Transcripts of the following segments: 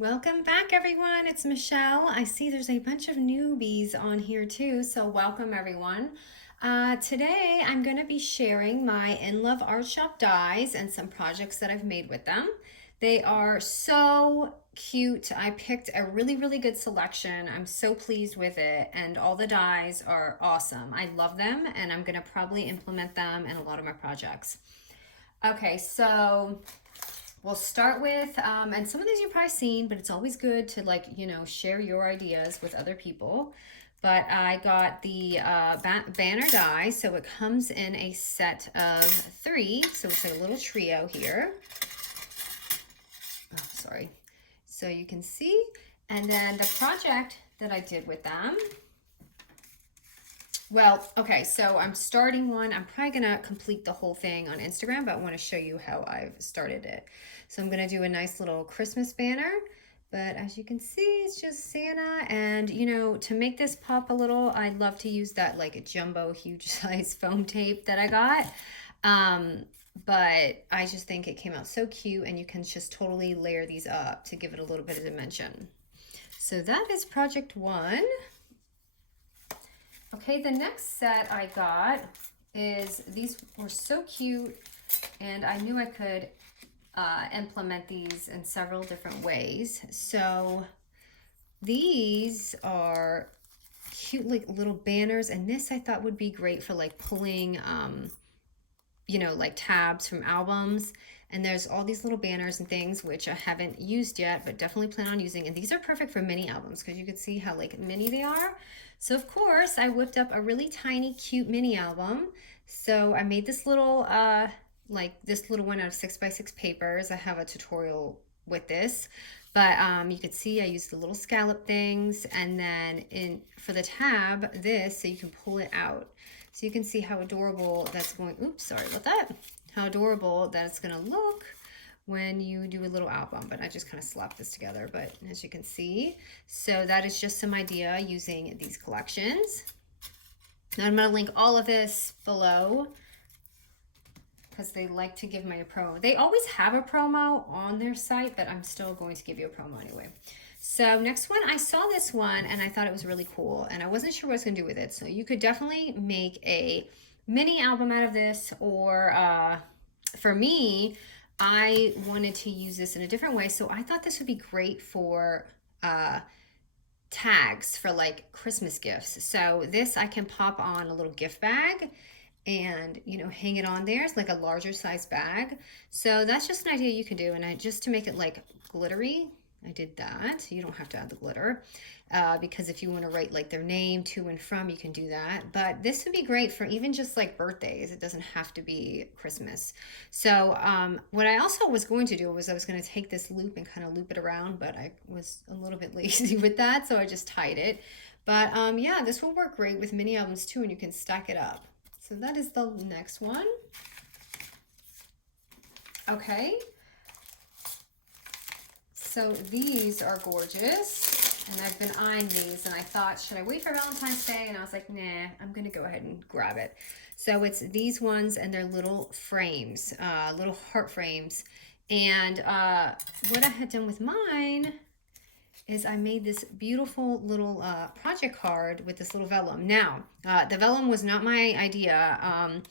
Welcome back, everyone. It's Michelle. I see there's a bunch of newbies on here too, so welcome, everyone. Today, I'm going to be sharing my In Love Art Shop dies and some projects that I've made with them. They are so cute. I picked a really good selection. I'm so pleased with it, and all the dies are awesome. I love them, and I'm going to probably implement them in a lot of my projects. Okay, so we'll start with, and some of these you've probably seen, but it's always good to share your ideas with other people. But I got the banner die, so it comes in a set of 3, so it's a little trio here. Oh, sorry. So you can see, and then the project that I did with them. Well, okay, so I'm starting one. I'm probably gonna complete the whole thing on Instagram, but I wanna show you how I've started it. So I'm gonna do a nice little Christmas banner, but as you can see, it's just Santa. And to make this pop a little, I love to use that like jumbo huge size foam tape that I got. But I just think it came out so cute, and you can just totally layer these up to give it a little bit of dimension. So that is project 1. Okay, the next set I got is, these were so cute, and I knew I could implement these in several different ways. So these are cute like little banners, and this I thought would be great for like pulling like tabs from albums. And there's all these little banners and things which I haven't used yet, but definitely plan on using. And these are perfect for mini albums because you can see how like mini they are. So of course I whipped up a really tiny cute mini album. So I made this little like this little one out of 6x6 papers. I have a tutorial with this, but you could see I used the little scallop things, and then for the tab this, so you can pull it out. So you can see how adorable that's going. Oops, sorry about that. How adorable that it's gonna look when you do a little album. But I just kind of slapped this together, but as you can see, so that is just some idea using these collections. Now I'm gonna link all of this below because they like to give me a promo. They always have a promo on their site, but I'm still going to give you a promo anyway. So next one, I saw this one and I thought it was really cool, and I wasn't sure what I was gonna do with it. So you could definitely make a mini album out of this, or for me, I wanted to use this in a different way. So I thought this would be great for tags for like Christmas gifts. So this I can pop on a little gift bag and hang it on there. It's like a larger size bag. So that's just an idea you can do. And just to make it like glittery, I did that. You don't have to add the glitter because if you want to write like their name to and from, you can do that. But this would be great for even just like birthdays. It doesn't have to be Christmas. So what I also was going to do was I was going to take this loop and kind of loop it around, but I was a little bit lazy with that, so I just tied it. But yeah, this will work great with mini albums too, and you can stack it up. So that is the next one. Okay. So these are gorgeous, and I've been eyeing these, and I thought, should I wait for Valentine's Day? And I was like, nah, I'm gonna go ahead and grab it. So it's these ones, and they're little frames, little heart frames. And what I had done with mine is I made this beautiful little project card with this little vellum. Now, the vellum was not my idea.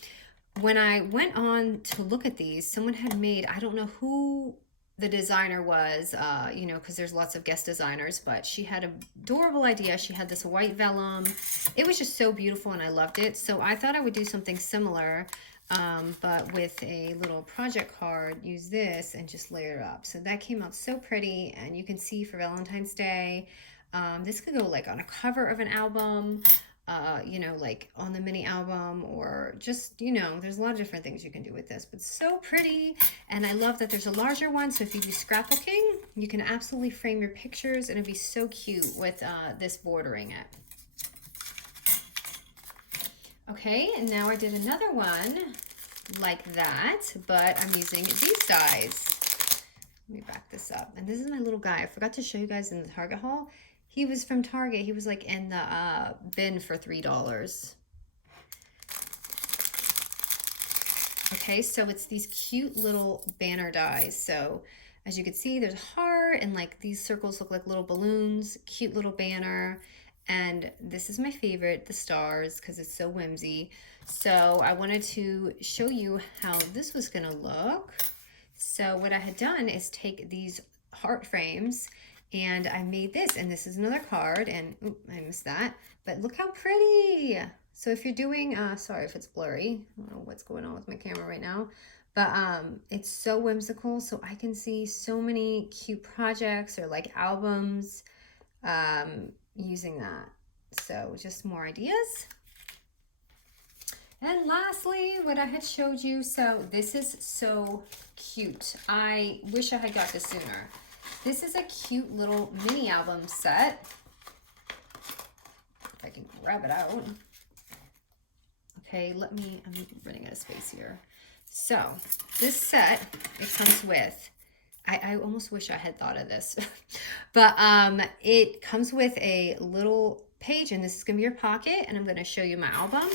When I went on to look at these, someone had made, I don't know who the designer was, because there's lots of guest designers, but she had an adorable idea. She had this white vellum. It was just so beautiful, and I loved it. So I thought I would do something similar, but with a little project card, use this and just layer it up. So that came out so pretty, and you can see for Valentine's Day, this could go like on a cover of an album, like on the mini album, or just, there's a lot of different things you can do with this, but so pretty. And I love that there's a larger one, so if you do scrapbooking, you can absolutely frame your pictures, and it'd be so cute with this bordering it. Okay, and now I did another one like that, but I'm using these dies. Let me back this up. And this is my little guy. I forgot to show you guys in the Target haul. He was from Target. He was like in the bin for $3. Okay, so it's these cute little banner dies. So as you can see, there's a heart color, and like these circles look like little balloons, cute little banner. And this is my favorite, the stars, because it's so whimsy. So I wanted to show you how this was gonna look. So what I had done is take these heart frames and I made this, and this is another card, and oops, I missed that, but look how pretty. So if you're doing, sorry if it's blurry, I don't know what's going on with my camera right now, but it's so whimsical. So I can see so many cute projects or like albums using that. So just more ideas. And lastly, what I had showed you, so this is so cute. I wish I had got this sooner. This is a cute little mini album set. If I can grab it out. Okay, I'm running out of space here. So this set, it comes with, I almost wish I had thought of this, but it comes with a little page, and this is gonna be your pocket, and I'm gonna show you my album.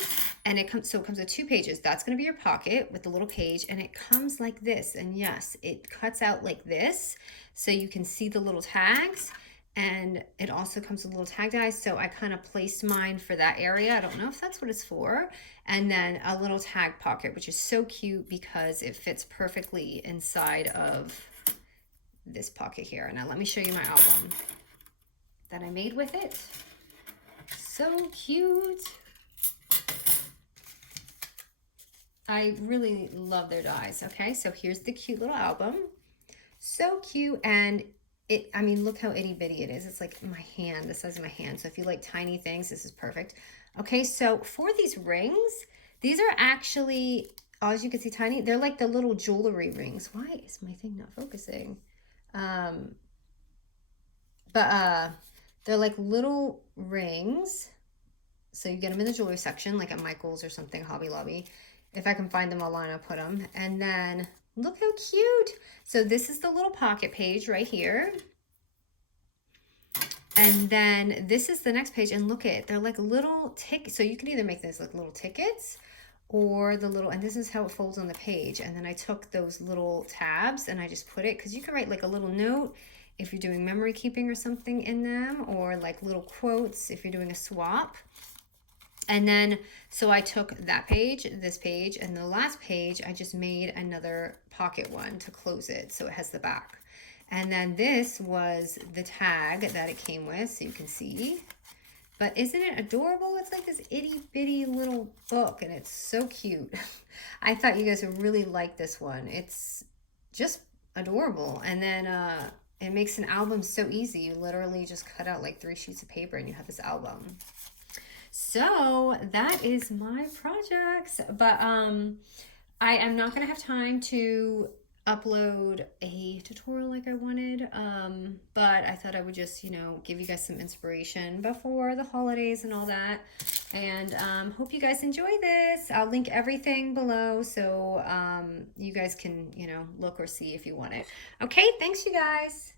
And it comes with 2 pages. That's gonna be your pocket with the little page, and it comes like this. And yes, it cuts out like this, so you can see the little tags. And it also comes with little tag dies, so I kind of placed mine for that area. I don't know if that's what it's for. And then a little tag pocket, which is so cute because it fits perfectly inside of this pocket here. Now let me show you my album that I made with it. So cute. I really love their dies. Okay, so here's the cute little album. So cute. And I mean, look how itty bitty it is. It's like my hand, the size of my hand. So if you like tiny things, this is perfect. Okay, so for these rings, these are actually, as you can see, tiny. They're like the little jewelry rings. Why is my thing not focusing? They're like little rings. So you get them in the jewelry section, like at Michael's or something, Hobby Lobby. If I can find them online, I'll put them. And then look how cute. So this is the little pocket page right here. And then this is the next page, and look at it. They're like little tickets. So you can either make this like little tickets or the little, and this is how it folds on the page. And then I took those little tabs and I just put it, because you can write like a little note if you're doing memory keeping or something in them, or like little quotes if you're doing a swap. And then, so I took that page, this page, and the last page, I just made another pocket one to close it, so it has the back. And then this was the tag that it came with, so you can see. But isn't it adorable? It's like this itty bitty little book, and it's so cute. I thought you guys would really like this one. It's just adorable. And then it makes an album so easy. You literally just cut out like 3 sheets of paper and you have this album. So that is my projects, but I am not gonna have time to upload a tutorial like I wanted, but I thought I would just, you know, give you guys some inspiration before the holidays and all that. And hope you guys enjoy this. I'll link everything below, so you guys can, you know, look or see if you want it. Okay, thanks you guys.